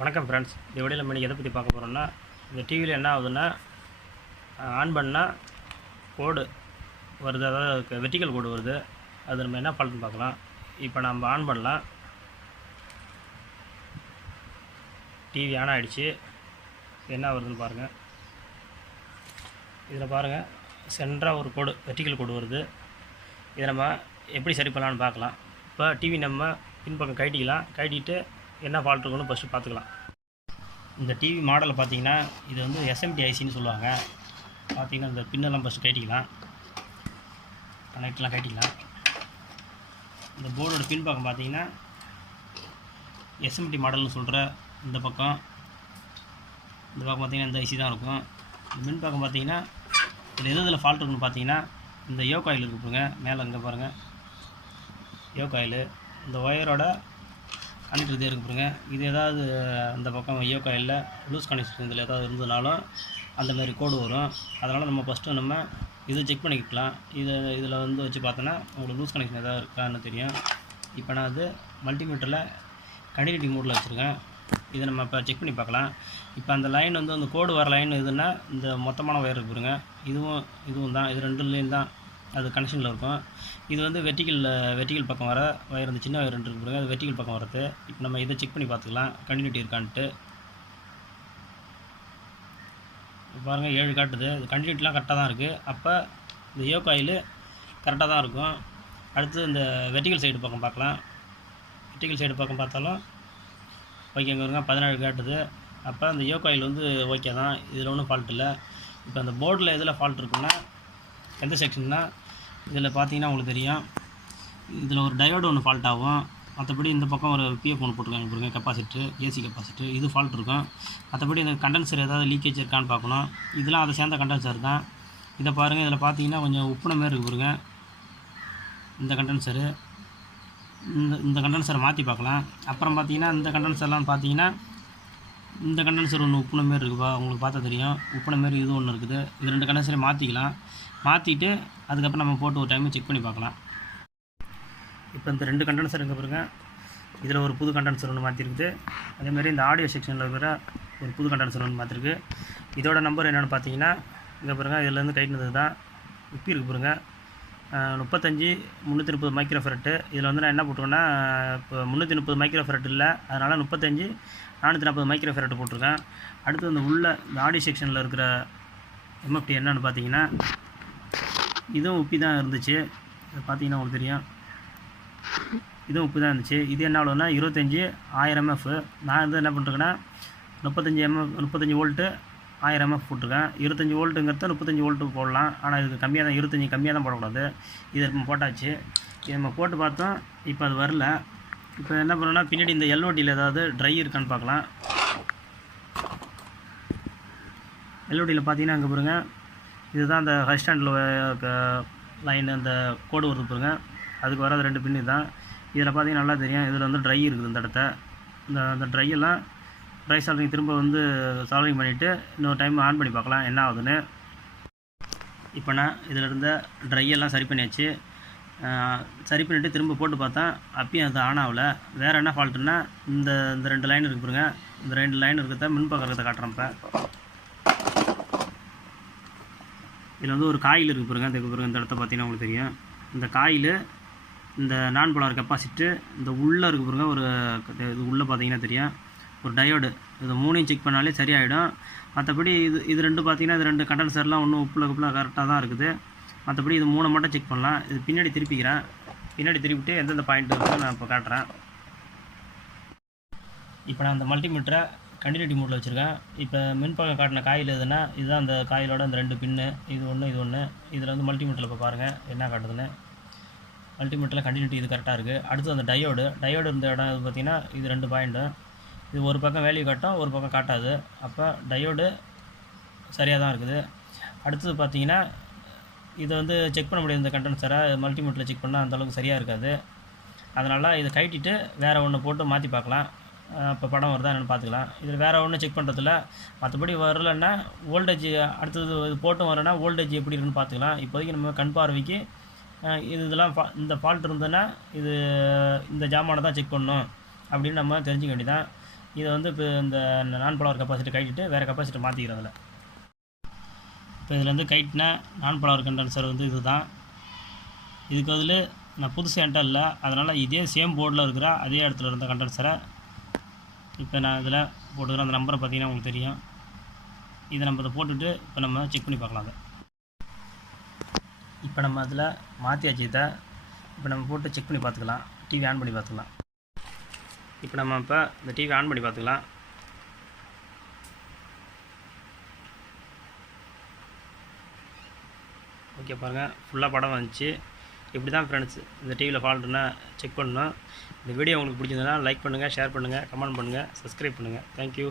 வணக்கம் ஃப்ரெண்ட்ஸ் இந்த வீடியோவில் நம்ம எதை பற்றி பார்க்க போகிறோம்னா இந்த டிவியில் என்ன ஆகுதுன்னா ஆன் பண்ணால் கோடு வருது. அதாவது வெட்டிக்கல் கோடு வருது. அது நம்ம என்ன ஃபால்ட்னு பார்க்கலாம். இப்போ நம்ம ஆன் பண்ணலாம். டிவி ஆன் ஆகிடுச்சு என்ன வருதுன்னு பாருங்கள் இதில் பாருங்கள் சென்டராக ஒரு கோடு வெட்டிக்கல் கோடு வருது. இதை நம்ம எப்படி சரி பண்ணலான்னு பார்க்கலாம். இப்போ டிவி நம்ம பின்பக்கம் கழட்டிக்கலாம் கழட்டிட்டு என்ன ஃபால்ட் இருக்குன்னு ஃபஸ்ட்டு பார்த்துக்கலாம். இந்த டிவி மாடலை பார்த்தீங்கன்னா இது வந்து எஸ்எம்டி ஐசின்னு சொல்லுவாங்க. பார்த்தீங்கன்னா இந்த பின்னெல்லாம் ஃபஸ்ட்டு கட்டிக்கலாம். கனெக்ட்லாம் கட்டிக்கலாம். இந்த போர்டோட பின்பக்கம் பார்த்தீங்கன்னா எஸ்எம்டி மாடல்னு சொல்கிற இந்த பக்கம். இந்த பக்கம் பார்த்திங்கன்னா இந்த ஐசி தான் இருக்கும். இந்த மின் பக்கம் பார்த்தீங்கன்னா இதில் எது இதில் ஃபால்ட் இருக்குன்னு பார்த்தீங்கன்னா இந்த யோ காயில் இருக்கு பாருங்க. மேலே இங்கே பாருங்கள் யோ காயில் இந்த ஒயரோட கனெக்டர் இருக்கு பாருங்க. இது ஏதாவது அந்த பக்கம் யோ இல்லை லூஸ் கனெக்ஷன் இதில் ஏதாவது இருந்ததுனாலும் அந்த மாதிரி கோடு வரும். அதனால் நம்ம ஃபஸ்ட்டு நம்ம இது செக் பண்ணிக்கலாம். இது இதில் வந்து வச்சு பார்த்தோன்னா உங்களுக்கு லூஸ் கனெக்ஷன் ஏதாவது இருக்கான்னு தெரியும். இப்போ நான் அது மல்டிமீட்டரில் கண்டினியூட்டி மூடில் வச்சுருக்கேன். இதை நம்ம இப்போ செக் பண்ணி பார்க்கலாம். இப்போ அந்த லைன் வந்து அந்த கோடு வர லைன் எதுன்னா இந்த மொத்தமான ஒயர் இருக்கு இதுவும் இதுவும் தான். இது ரெண்டுலேயும் தான். அது கனெக்ஷனில் இருக்கும். இது வந்து வெர்டிக்கல் வெர்டிக்கல் பக்கம் வர வயர் வந்து சின்ன வயர் இருக்கு பாருங்க. அது வெர்டிக்கல் பக்கம் வரது இப்போ நம்ம இதை செக் பண்ணி பார்த்துக்கலாம். கண்டினியூட்டி இருக்கான்ட்டு. பாருங்கள் ஏழு காட்டுது. இது கண்டினியூட்டிலாம் கரெக்டாக தான் இருக்குது அப்போ இந்த ஏ காயில் கரெக்டாக தான் இருக்கும். அடுத்து இந்த வெர்டிக்கல் சைடு பக்கம் பார்க்கலாம். வெர்டிக்கல் சைடு பக்கம் பார்த்தாலும் ஓகேங்க வருங்க பதினேழு காட்டுது. அப்போ அந்த யோ காயில் வந்து ஓகே தான். இதில் ஒன்றும் ஃபால்ட் இல்லை. இப்போ அந்த போர்டில் எதில் ஃபால்ட் இருக்குன்னா எந்த செக்ஷன்னா இதில் பார்த்தீங்கன்னா உங்களுக்கு தெரியும். இதில் ஒரு டயோடு ஒன்று ஃபால்ட் ஆகும். மற்றபடி இந்த பக்கம் ஒரு பிஎஃப் ஒன்று போட்டிருக்காங்க பாருங்கள் கெப்பாசிட்டு ஏசி கெப்பாசிட்டு இது ஃபால்ட் இருக்கும். மற்றபடி இந்த கண்டென்சர் ஏதாவது லீக்கேஜ் இருக்கான்னு பார்க்கணும். இதெல்லாம் அதை சேர்ந்த கண்டென்சர் தான். இதை பாருங்கள் இதில் பார்த்தீங்கன்னா கொஞ்சம் உப்புன மாரி இருக்கு பாருங்கள் இந்த கண்டென்சரு இந்த இந்த கண்டென்சரை மாற்றி பார்க்கலாம். அப்புறம் பார்த்தீங்கன்னா இந்த கண்டென்சர்லாம் பார்த்தீங்கன்னா இந்த கண்டென்சர் ஒன்று உப்புன மாரி இருக்குப்பா. உங்களுக்கு பார்த்தா தெரியும். உப்புன மாரி இது ஒன்று இருக்குது. இது ரெண்டு கண்டென்சரை மாற்றிக்கலாம் மாற்றிட்டு அதுக்கப்புறம் நம்ம போட்டு ஒரு டைம் செக் பண்ணி பார்க்கலாம். இப்போ இந்த ரெண்டு கண்டென்சர் இங்கே பாருங்க. இதில் ஒரு புது கண்டென்சர் ஒன்று மாற்றிருக்குது அதேமாதிரி இந்த ஆடியோ செக்ஷனில் இருக்கிற ஒரு புது கண்டென்சர் ஒன்று மாற்றிருக்கு இதோட நம்பர் என்னென்னு பார்த்தீங்கன்னா இங்கே பாருங்கள் இதுலேருந்து கைட்டினது தான் உப்பி இருக்கு பாருங்க. முப்பத்தஞ்சு முந்நூற்றி முப்பது மைக்ரோஃபரட்டு இதில் வந்து நான் என்ன போட்டிருக்கேன்னா இப்போ முந்நூற்றி முப்பது மைக்ரோஃபரட் இல்லை. அதனால் முப்பத்தஞ்சு நானூற்றி நாற்பது மைக்ரோஃபரட் போட்டிருக்கேன். அடுத்து இந்த உள்ள இந்த ஆடியோ செக்ஷனில் இருக்கிற எம்எஃப்டி என்னென்னு பார்த்தீங்கன்னா இதுவும் உப்பி தான் இருந்துச்சு. பார்த்தீங்கன்னா உங்களுக்கு தெரியும். இதுவும் உப்பு தான் இருந்துச்சு. இது என்ன ஆகுதுன்னா இருபத்தஞ்சி ஆயிரம் எம்எஃப் நான் வந்து என்ன பண்ணுறேன்னா முப்பத்தஞ்சு எம்எஃப் முப்பத்தஞ்சு வோல்ட்டு ஆயிரம் எம்எஃப் போட்டிருக்கேன். இருபத்தஞ்சி வோல்ட்டுங்கிறத முப்பத்தஞ்சு வோல்ட்டு போடலாம். ஆனால் இதுக்கு கம்மியாக தான் இருபத்தஞ்சி கம்மியாக தான் போடக்கூடாது. இது நம்ம போட்டாச்சு. இது நம்ம போட்டு பார்த்தோம். இப்போ அது வரல. இப்போ என்ன பண்ணோம்னா பின்னாடி இந்த எல்ஓடியில் ஏதாவது ட்ரை இருக்கான்னு பார்க்கலாம். எல்ஓடியில் பார்த்தீங்கன்னா அங்கே பாருங்கள் இதுதான் அந்த ஹை ஸ்டாண்டில் லைன் அந்த கோடு வருது பாருங்க. அதுக்கு வராது ரெண்டு பின்னு தான் இதில் பார்த்தீங்கன்னா நல்லா தெரியும். இதில் வந்து ட்ரை இருக்குது இந்த இடத்த. இந்த அந்த ட்ரை எல்லாம் ட்ரை சால்விங் திரும்ப வந்து சால்விங் பண்ணிவிட்டு இன்னொரு டைம் ஆன் பண்ணி பார்க்கலாம் என்ன ஆகுதுன்னு. இப்போ நான் இதில் இருந்த ட்ரை எல்லாம் சரி பண்ணியாச்சு. சரி பண்ணிவிட்டு திரும்ப போட்டு பார்த்தா அப்பயும் அது ஆன் ஆகல. வேறு என்ன ஃபால்ட்டுன்னா இந்த இந்த ரெண்டு லைன் இருக்கு பாருங்க. இந்த ரெண்டு லைன் இருக்கிறத மின்பக்கம் இருக்கிறத காட்டுறேன் இப்போ. இதில் வந்து ஒரு காயில் இருக்குது பாருங்க. இந்த பாருங்க இந்த இடத்த பார்த்தீங்கன்னா உங்களுக்கு தெரியும். இந்த காயில் இந்த நான் போலார் கெப்பாசிட்டு இந்த உள்ளே இருக்குது பாருங்கள் ஒரு இது உள்ளே பார்த்தீங்கன்னா தெரியும். ஒரு டயோடு இது மூணையும் செக் பண்ணாலே சரியாயிடும். மற்றபடி இது இது ரெண்டு பார்த்தீங்கன்னா இது ரெண்டு கண்டென்சர்லாம் ஒன்றும் உப்புல உப்பில் கரெக்டாக தான் இருக்குது. மற்றபடி இது மூணை மட்டும் செக் பண்ணலாம். இது பின்னாடி திருப்பிக்கிறேன். பின்னாடி திருப்பிட்டு எந்தெந்த பாயிண்ட் இருக்குன்னு நான் இப்போ காட்டுறேன். இப்போ நான் அந்த மல்டிமீட்டரை கண்டினியூட்டி மோடில் வச்சுருக்கேன். இப்போ மின்பக்கம் காட்டின காயில் எதுனா இதுதான் அந்த காயிலோட அந்த ரெண்டு பின்னு இது ஒன்று இது ஒன்று இதில் வந்து மல்டிமீட்டரில் இப்போ பாருங்கள் என்ன காட்டுதுன்னு. மல்டிமீட்டரில் கண்டினியூட்டி இது கரெக்டாக இருக்குது அடுத்து அந்த டயோடு டயோடு இருந்த இடம் இது பார்த்திங்கன்னா இது ரெண்டு பாயிண்ட்டு இது ஒரு பக்கம் வேல்யூ காட்டும் ஒரு பக்கம் காட்டாது. அப்போ டயோடு சரியாக தான் இருக்குது. அடுத்தது பார்த்தீங்கன்னா இதை வந்து செக் பண்ண முடியாது இந்த கண்டென்சரை மல்டிமீட்டரில் செக் பண்ணால் அந்தளவுக்கு சரியாக இருக்காது. அதனால் இதை கட்டிட்டு வேறு ஒன்று போட்டு மாற்றி பார்க்கலாம். இப்போ படம் வருதா என்னென்னு பார்த்துக்கலாம் இதில் வேறு ஒன்றும் செக் பண்ணுறதில்ல மற்றபடி வரலன்னா ஓல்டேஜ் அடுத்தது இது போட்டும் வரலன்னா ஓல்டேஜ் எப்படி இருக்குன்னு பார்த்துக்கலாம் இப்போதைக்கு நம்ம கண் பார்வைக்கு இது இதெல்லாம் ஃபா இந்த ஃபால்ட் இருந்ததுன்னா இது இந்த ஜாமானை தான் செக் பண்ணணும். அப்படின்னு நம்ம தெரிஞ்சுக்க வேண்டியதான் இதை வந்து இப்போ இந்த நான் பலவர் கெப்பாசிட்டி கட்டிட்டு வேறு கெப்பாசிட்டி மாற்றிக்கிறதில்ல இப்போ இதில் வந்து கைட்டின நான் பலவர் கண்டென்சர் வந்து இதுதான். இதுக்கு அதில் நான் புதுசு என்கிட்ட இல்லை. அதனால் இதே சேம் போர்டில் இருக்கிற அதே இடத்துல இருந்த கண்டென்சரை இப்போ நான் இதில் போட்டுக்கிறேன் அந்த நம்பரை பார்த்தீங்கன்னா உங்களுக்கு தெரியும். இதை நம்ம இதை போட்டுவிட்டு இப்போ நம்ம செக் பண்ணி பார்க்கலாம் அதை. இப்போ நம்ம அதில் மாற்றியாச்சு இதை இப்போ நம்ம போட்டு செக் பண்ணி பார்த்துக்கலாம். டிவி ஆன் பண்ணி பார்த்துக்கலாம். இப்போ நம்ம இப்போ இந்த டிவி ஆன் பண்ணி பார்த்துக்கலாம். ஓகே பாருங்கள் ஃபுல்லாக படம் வந்துச்சு. இப்படி தான் ஃப்ரெண்ட்ஸ் இந்த டிவியில் ஃபால்ட்னா செக் பண்ணணும். இந்த வீடியோ உங்களுக்கு பிடிச்சிருந்தனா லைக் பண்ணுங்கள் ஷேர் பண்ணுங்கள் கமெண்ட் பண்ணுங்கள் சப்ஸ்கிரைப் பண்ணுங்கள் தேங்க்யூ